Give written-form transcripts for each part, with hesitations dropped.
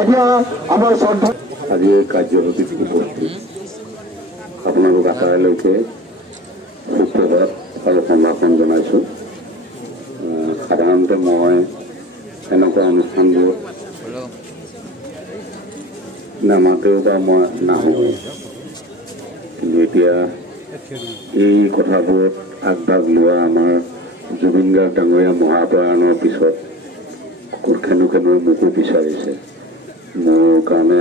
এতিয়া আমাৰ শ্ৰদ্ধা আজি এই কাৰ্যসূচীত উপস্থিত আপোনালোক আটাইলৈকে সুপ্ৰভাত আৰু সম্ভাষণ জনাইছোঁ। সাধাৰণতে মই এনেকুৱা অনুষ্ঠানবোৰত নামাতেও বা মই নাহোঁ, কিন্তু এতিয়া এই কথাবোৰত আগভাগ লোৱা আমাৰ জুবিন গাৰ্গ ডাঙৰীয়া মহাপ্ৰয়াণৰ পিছত খেনুৱে মোকো বিচাৰিছে। মোৰ কাৰণে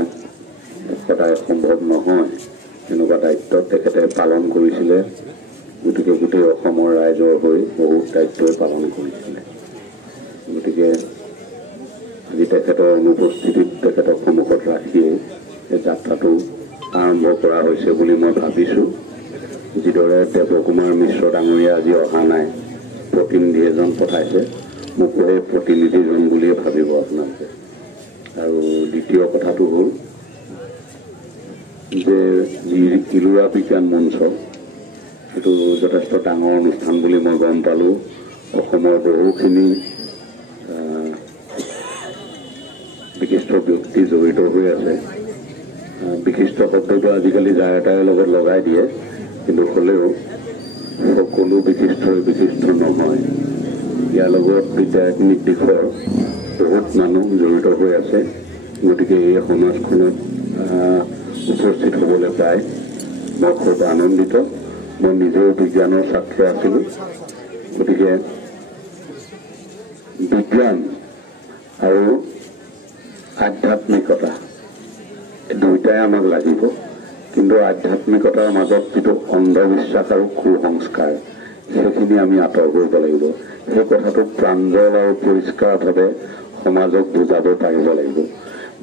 সদায় সম্ভৱ নহয়, এনেকুৱা দায়িত্ব তেখেতে পালন কৰিছিলে। গতিকে গোটেই অসমৰ ৰাইজৰ হৈ বহুত দায়িত্বই পালন কৰিছিলে। গতিকে আজি তেখেতৰ অনুপস্থিতিত তেখেতক সন্মুখত ৰাখিয়েই এই যাত্ৰাটো আৰম্ভ কৰা হৈছে বুলি মই ভাবিছোঁ। যিদৰে দেৱকুমাৰ মিশ্ৰ ডাঙৰীয়া আজি অহা নাই, প্ৰতিনিধি এজন পঠাইছে, মোকো সেই প্ৰতিনিধিজন বুলিয়ে ভাবিব আপোনালোকে। আৰু দ্বিতীয় কথাটো হ'ল যে যি ইলোৰা বিজ্ঞান মঞ্চ, সেইটো যথেষ্ট ডাঙৰ অনুষ্ঠান বুলি মই গম পালোঁ। অসমৰ বহুখিনি বিশিষ্ট ব্যক্তি জড়িত হৈ আছে। বিশিষ্ট শব্দটো আজিকালি যাৰ এটাৰ লগত লগাই দিয়ে, কিন্তু হ'লেও সকলো বিশিষ্টই বিশিষ্ট নহয়। ইয়াৰ লগত বিদ্যায়তনিক দিশৰ বহুত মানুহ জড়িত হৈ আছে। গতিকে এই সমাজখনত উপস্থিত হ'বলৈ পাই মই খুব আনন্দিত। মই নিজেও বিজ্ঞানৰ ছাত্ৰ আছিলোঁ। গতিকে বিজ্ঞান আৰু আধ্যাত্মিকতা দুয়োটাই আমাক লাগিব, কিন্তু আধ্যাত্মিকতাৰ মাজত যিটো অন্ধবিশ্বাস আৰু কুসংস্কাৰ, সেইখিনি আমি আঁতৰ কৰিব লাগিব। সেই কথাটো প্ৰাঞ্জল আৰু পৰিষ্কাৰভাৱে সমাজক বুজাব পাৰিব লাগিব।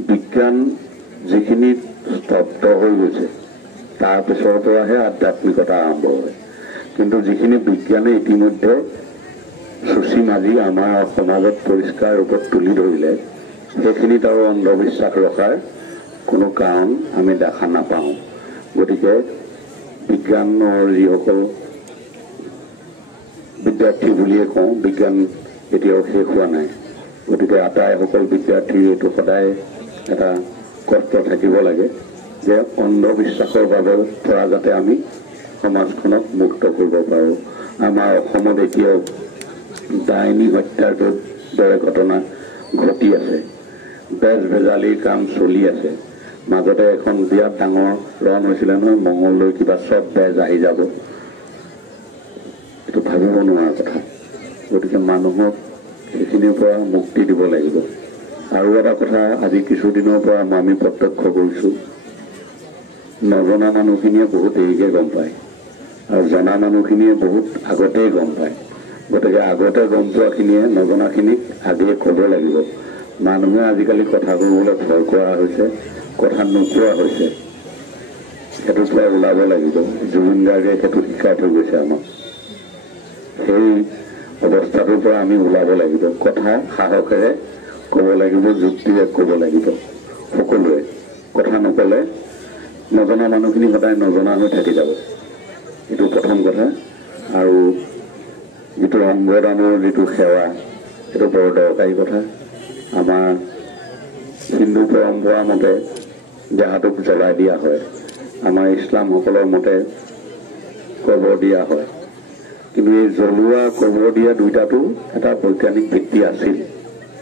বিজ্ঞান যিখিনি স্তব্ধ হৈ গৈছে, তাৰ পিছৰ পৰাহে আধ্যাত্মিকতা আৰম্ভ হয়। কিন্তু যিখিনি বিজ্ঞানে ইতিমধ্যে চুচি মাজি আমাৰ সমাজত পৰিষ্কাৰ ৰূপত তুলি ধৰিলে, সেইখিনিত আৰু অন্ধবিশ্বাস ৰখাৰ কোনো কাৰণ আমি দেখা নাপাওঁ। গতিকে বিজ্ঞানৰ যিসকল বিদ্যাৰ্থী বুলিয়ে কওঁ, বিজ্ঞান এতিয়াও শেষ হোৱা নাই। গতিকে আটাইসকল বিদ্যাৰ্থীৰ এইটো সদায় এটা কষ্ট থাকিব লাগে যে অন্ধবিশ্বাসৰ বাবে পৰা যাতে আমি সমাজখনক মুক্ত কৰিব পাৰোঁ। আমাৰ অসমত এতিয়াও ডাইনী হত্যাৰ দৰে ঘটনা ঘটি আছে, বেজ ভেজালিৰ কাম চলি আছে। মাজতে এখন বিৰাট ডাঙৰ ৰণ হৈছিলে নহয়, মঙললৈ কিবা চব বেজ আহি যাব, এইটো ভাবিব নোৱাৰা কথা। গতিকে মানুহক সেইখিনিৰ পৰা মুক্তি দিব লাগিব। আৰু এটা কথা আজি কিছুদিনৰ পৰা আমি প্ৰত্যক্ষ কৰিছোঁ, নজনা মানুহখিনিয়ে বহুত দেৰিকৈ গম পায় আৰু জনা মানুহখিনিয়ে বহুত আগতেই গম পায়। গতিকে আগতে গম পোৱাখিনিয়ে নজনাখিনিক আগেয়ে ক'ব লাগিব। মানুহে আজিকালি কথা ক'বলৈ ভয় কৰা হৈছে, কথা নোকোৱা হৈছে। সেইটোৰ পৰা ওলাব লাগিব। জুবিন গাৰ্গে সেইটো শিকাই থৈ গৈছে আমাক। সেই অৱস্থাটোৰ পৰা আমি ওলাব লাগিব। কথা সাহসেৰে ক'ব লাগিব, যুক্তিৰে ক'ব লাগিব। সকলোৱে কথা নক'লে নজনা মানুহখিনি সদায় নজনা হৈ থাকি যাব। এইটো প্ৰথম কথা। আৰু যিটো অংগদানৰ যিটো সেৱা, সেইটো বৰ দৰকাৰী কথা। আমাৰ হিন্দু পৰম্পৰা মতে দেহাটোক জ্বলাই দিয়া হয়, আমাৰ ইছলামসকলৰ মতে কবৰ দিয়া হয়। কিন্তু এই জ্বলোৱা কবৰ দিয়া দুইটাটো এটা বৈজ্ঞানিক ভিত্তি আছিল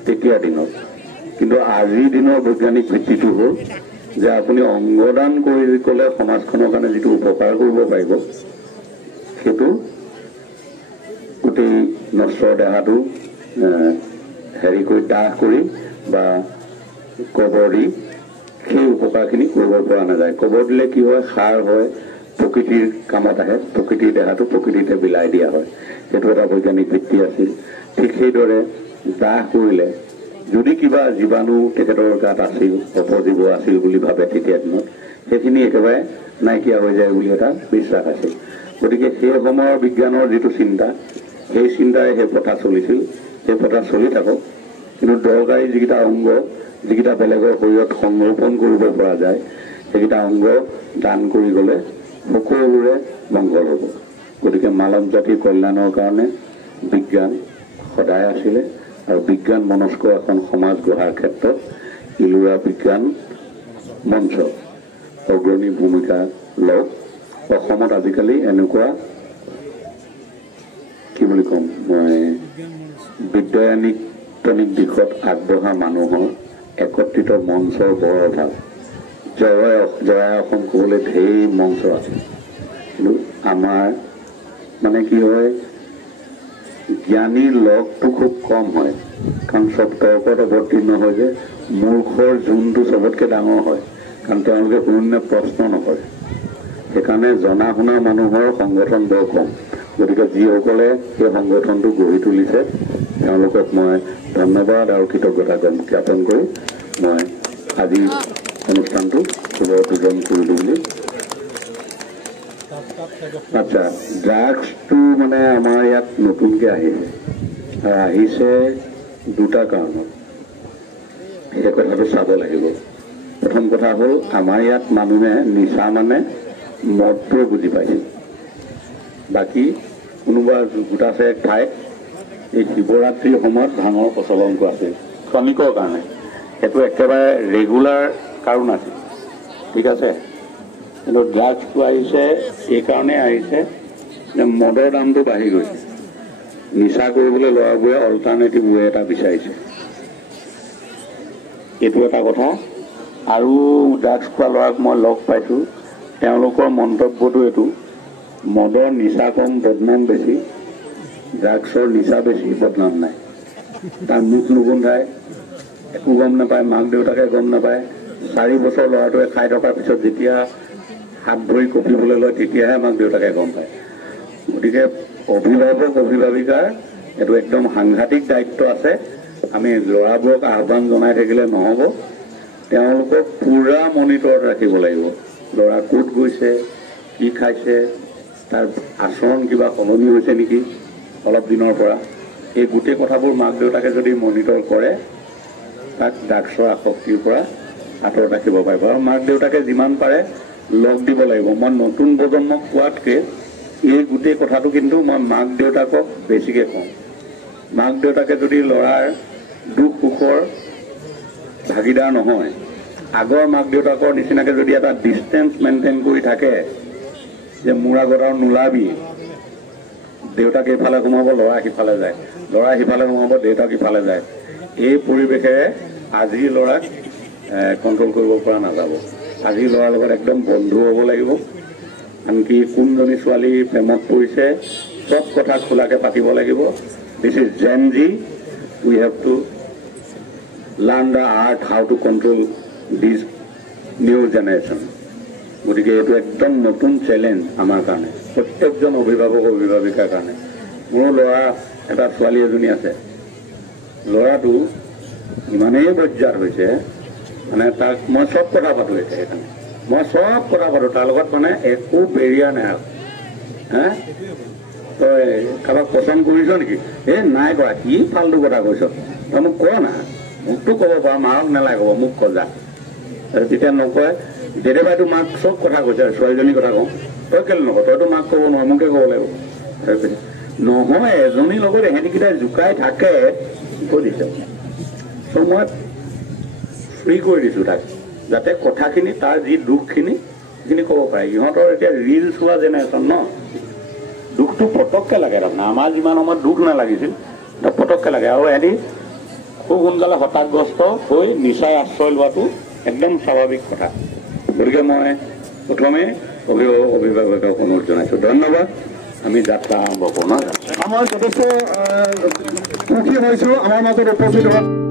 তেতিয়াৰ দিনত। কিন্তু আজিৰ দিনৰ বৈজ্ঞানিক ভিত্তিটো হ'ল যে আপুনি অংগদান কৰি ক'লে সমাজখনৰ কাৰণে যিটো উপকাৰ কৰিব পাৰিব, সেইটো গোটেই নশ্বৰ দেহাটো হেৰি কৰি দাহ কৰি বা কবৰ দি সেই উপকাৰখিনি কৰিব পৰা নাযায়। কবৰ দিলে কি হয়, সাৰ হয়, প্ৰকৃতিৰ কামত আহে, প্ৰকৃতিৰ দেহাটো প্ৰকৃতিতে বিলাই দিয়া হয়। সেইটো এটা বৈজ্ঞানিক ভিত্তি আছিল। ঠিক সেইদৰে দাহ কৰিলে যদি কিবা জীৱাণু তেখেতৰ গাত আছিল, অপজীৱ আছিল বুলি ভাবে তেতিয়া দিনত, সেইখিনি একেবাৰে নাইকিয়া হৈ যায় বুলি এটা বিশ্বাস আছিল। গতিকে সেই সময়ৰ বিজ্ঞানৰ যিটো চিন্তা, সেই চিন্তাৰে সেই প্ৰথা চলিছিল। সেই প্ৰথা চলি থাকক, কিন্তু দৰকাৰী যিকেইটা অংগ, যিকেইটা বেলেগৰ শৰীৰত সংৰোপণ কৰিব পৰা যায়, সেইকেইটা অংগ দান কৰি গ'লে সকলোৰে মংগল হ'ব। গতিকে মানৱ জাতিৰ কল্যাণৰ কাৰণে বিজ্ঞান সদায় আছিলে, আৰু বিজ্ঞান মনস্ক এখন সমাজ গঢ়াৰ ক্ষেত্ৰত ইলোৰা বিজ্ঞান মঞ্চ অগ্ৰণী ভূমিকা লওক। অসমত আজিকালি এনেকুৱা কি বুলি ক'ম মই বিজ্ঞানিক দিশত আগবঢ়া মানুহৰ একত্ৰিত মঞ্চৰ বৰ অভাৱ। জয় অসম ক'বলৈ ঢেৰ মঞ্চ আছে, কিন্তু আমাৰ মানে কি হয় জ্ঞানীৰ লগটো খুব কম হয়, কাৰণ চব তৰ্কত অৱতীৰ্ণ হয় যে মূৰ্খৰ যোনটো চবতকৈ ডাঙৰ হয়, কাৰণ তেওঁলোকে কোনো প্ৰশ্ন নকৰে। সেইকাৰণে জনা শুনা মানুহৰ সংগঠন বৰ কম। গতিকে যিসকলে সেই সংগঠনটো গঢ়ি তুলিছে তেওঁলোকক মই ধন্যবাদ আৰু কৃতজ্ঞতা জ্ঞাপন কৰি মই আজি অনুষ্ঠানটো শুভ উদ্বোধন কৰিলোঁ বুলি। আচ্ছা, ড্ৰাগছটো মানে আমাৰ ইয়াত নতুনকৈ আহিছে দুটা কাৰণত, সেই কথাটো চাব লাগিব। প্ৰথম কথা হ'ল আমাৰ ইয়াত মানুহে নিচা মানে মদটোৱে বুজি পাইছিল। বাকী কোনোবা গোটাছে এক ঠাইত এই শিৱৰাত্ৰিৰ সময়ত ভাঙৰ প্ৰচলন কৰাছিল শ্ৰমিকৰ কাৰণে, সেইটো একেবাৰে ৰেগুলাৰ কাৰণ আছিল, ঠিক আছে। কিন্তু ড্ৰাগছটো আহিছে এইকাৰণে আহিছে যে মদৰ দামটো বাঢ়ি গৈছে, নিচা কৰিবলৈ ল'ৰাবোৰে অল্টাৰনেটিভ ৱে এটা বিচাৰিছে, এইটো এটা কথা। আৰু ড্ৰাগছ খোৱা ল'ৰাক মই লগ পাইছোঁ, তেওঁলোকৰ মন্তব্যটো এইটো মদৰ নিচা কম বদনাম বেছি, ড্ৰাগছৰ নিচা বেছি বদনাম নাই। তাৰ মুখ নুগোন্ধায়, একো গম নাপায়, মাক দেউতাকে গম নাপায়। 4 বছৰ ল'ৰাটোৱে খাই থকাৰ পিছত যেতিয়া হাত ভৰি কঁপিবলৈ লয় তেতিয়াহে মাক দেউতাকে গম পায়। গতিকে অভিভাৱক অভিভাৱিকাৰ এইটো একদম সাংঘাতিক দায়িত্ব আছে। আমি ল'ৰাবোৰক আহ্বান জনাই থাকিলে নহ'ব, তেওঁলোকক পূৰা মনিটৰত ৰাখিব লাগিব। ল'ৰা ক'ত গৈছে, কি খাইছে, তাৰ আচৰণ কিবা সলনি হৈছে নেকি অলপ দিনৰ পৰা, এই গোটেই কথাবোৰ মাক দেউতাকে যদি মনিটৰ কৰে তাক ড্ৰাগছৰ আসক্তিৰ পৰা আঁতৰত ৰাখিব পাৰিব। আৰু মাক দেউতাকে যিমান পাৰে লগ দিব লাগিব। মই নতুন প্ৰজন্মক কোৱাতকৈ এই গোটেই কথাটো কিন্তু মই মাক দেউতাকক বেছিকৈ কওঁ। মাক দেউতাকে যদি ল'ৰাৰ দুখ সুখৰ ভাগিদাৰ নহয়, আগৰ মাক দেউতাকৰ নিচিনাকৈ যদি এটা ডিষ্টেঞ্চ মেইনটেইন কৰি থাকে যে মোৰ আগত আৰু নোলাবি, দেউতাক এইফালে সোমাব ল'ৰা সিফালে যায়, ল'ৰা সিফালে সোমাব দেউতাক ইফালে যায়, এই পৰিৱেশেৰে আজিৰ ল'ৰাক কণ্ট্ৰল কৰিব পৰা নাযাব। আজিৰ ল'ৰাৰ লগত একদম বন্ধু হ'ব লাগিব। আনকি কোনজনী ছোৱালী প্ৰেমত পৰিছে চব কথা খোলাকৈ পাতিব লাগিব। This is Gen Z, we have to learn the art how to control this new generation. গতিকে এইটো একদম নতুন চেলেঞ্জ আমাৰ কাৰণে, প্ৰত্যেকজন অভিভাৱক অভিভাৱিকাৰ কাৰণে। মোৰ ল'ৰা এটা ছোৱালী এজনী আছে, ল'ৰাটো ইমানেই বজ্জাত হৈছে মানে তাক মই চব কথা পাতোঁ এতিয়া, সেইকাৰণে মই চব কথা পাতোঁ তাৰ লগত, মানে একো বেৰিয়া নাই আৰু। তই কাৰোবাক পচন্দ কৰিছ নেকি? এই নাই কৰা, কি ফাল্টু কথা কৈছ, তই মোক ক না, মোকতো ক'ব পাৰ, মাৰক নালাগে ক'ব, মোক কজা। তেতিয়া নকয়, দেদেবাইতো মাক চব কথা কৈছে, ছোৱালীজনীৰ কথা কওঁ, তই কেলৈ নকওঁ, তইতো মাক ক'ব নহয়, মোকে ক'ব লাগিব। নহয়, এজনীৰ লগত এহেঁতিকেইটাই জোকাই থাকে কৈ দিছে। চ' মই ফ্ৰী কৰি দিছোঁ তাক, যাতে কথাখিনি তাৰ যি দুখখিনি সেইখিনি ক'ব পাৰে। ইহঁতৰ এতিয়া ৰিল চোৱা জেনেৰেশ্যন ন, দুখটো পটককৈ লাগে। তাৰমানে আমাৰ যিমান সময়ত দুখ নালাগিছিল পটককৈ লাগে, আৰু এহেঁতি খুব সোনকালে হতাশগ্ৰস্ত হৈ নিচাই আশ্ৰয় লোৱাটো একদম স্বাভাৱিক কথা। গতিকে মই প্ৰথমে অভিভাৱক অভিভাৱকক অনুৰোধ জনাইছোঁ। ধন্যবাদ। আমি যাত্ৰা আৰম্ভ কৰোঁ ন। আমাৰ যথেষ্ট সুখী হৈছোঁ আমাৰ মাজত উপস্থিত হোৱা।